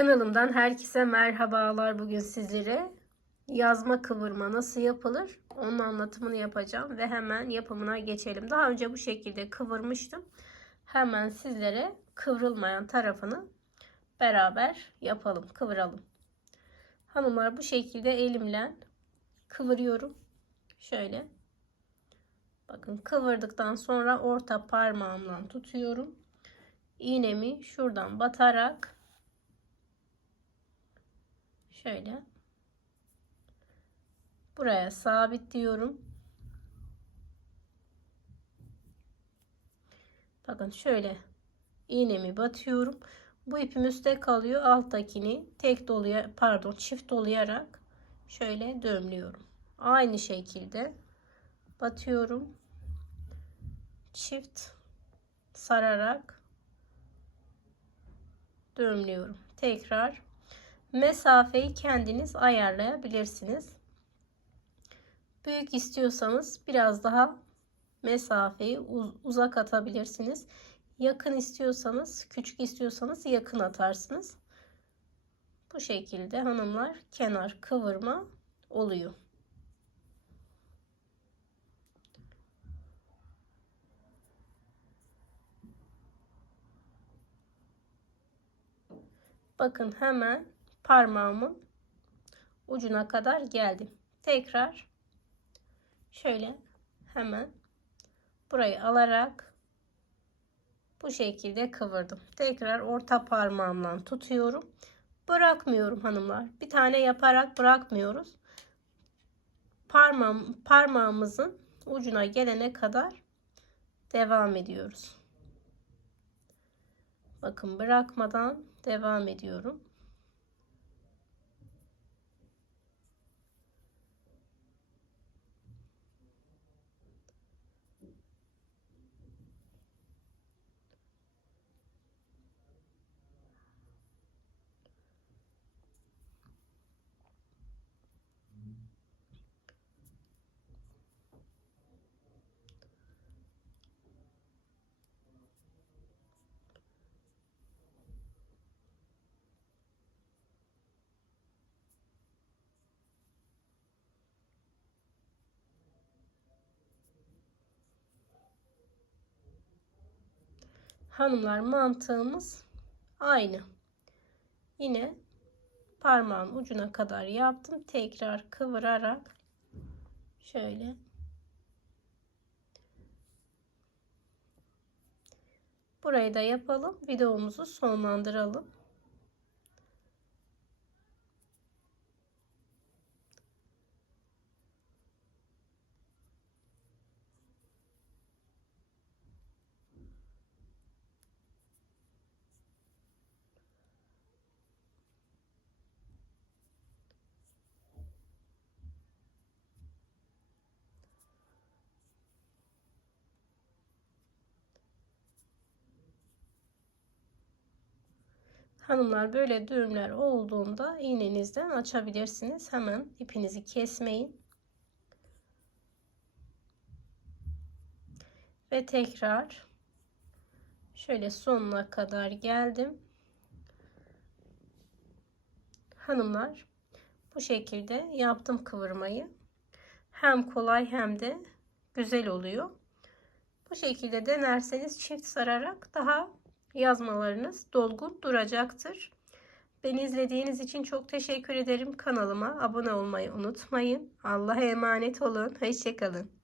Kanalımdan herkese merhabalar. Bugün sizlere yazma kıvırma nasıl yapılır onun anlatımını yapacağım ve hemen yapımına geçelim. Daha önce bu şekilde kıvırmıştım. Hemen sizlere kıvrılmayan tarafını beraber yapalım, kıvıralım. Hanımlar bu şekilde elimle kıvırıyorum. Şöyle. Bakın kıvırdıktan sonra orta parmağımla tutuyorum. İğnemi şuradan batarak şöyle buraya sabitliyorum. Bakın şöyle iğnemi batıyorum. Bu ipim üstte kalıyor. Alttakini tek doluya pardon çift dolayarak şöyle dömlüyorum. Aynı şekilde batıyorum. Çift sararak dömlüyorum. Tekrar mesafeyi kendiniz ayarlayabilirsiniz. Büyük istiyorsanız biraz daha mesafeyi uzak atabilirsiniz. Yakın istiyorsanız, küçük istiyorsanız yakın atarsınız. Bu şekilde hanımlar kenar kıvırma oluyor. Bakın hemen parmağımın ucuna kadar geldim. Tekrar şöyle hemen burayı alarak bu şekilde kıvırdım. Tekrar orta parmağımla tutuyorum. Bırakmıyorum hanımlar. Bir tane yaparak bırakmıyoruz. Parmağım, parmağımızın ucuna gelene kadar devam ediyoruz. Bakın bırakmadan devam ediyorum. Hanımlar mantığımız aynı. Yine parmağın ucuna kadar yaptım. Tekrar kıvırarak şöyle Burayı da yapalım. Videomuzu sonlandıralım. Hanımlar böyle düğümler olduğunda iğnenizden açabilirsiniz. Hemen ipinizi kesmeyin. Ve tekrar şöyle sonuna kadar geldim. Hanımlar bu şekilde yaptım kıvırmayı. Hem kolay hem de güzel oluyor. Bu şekilde denerseniz çift sararak daha yazmalarınız dolgun duracaktır. Beni izlediğiniz için çok teşekkür ederim. Kanalıma abone olmayı unutmayın. Allah'a emanet olun. Hoşçakalın.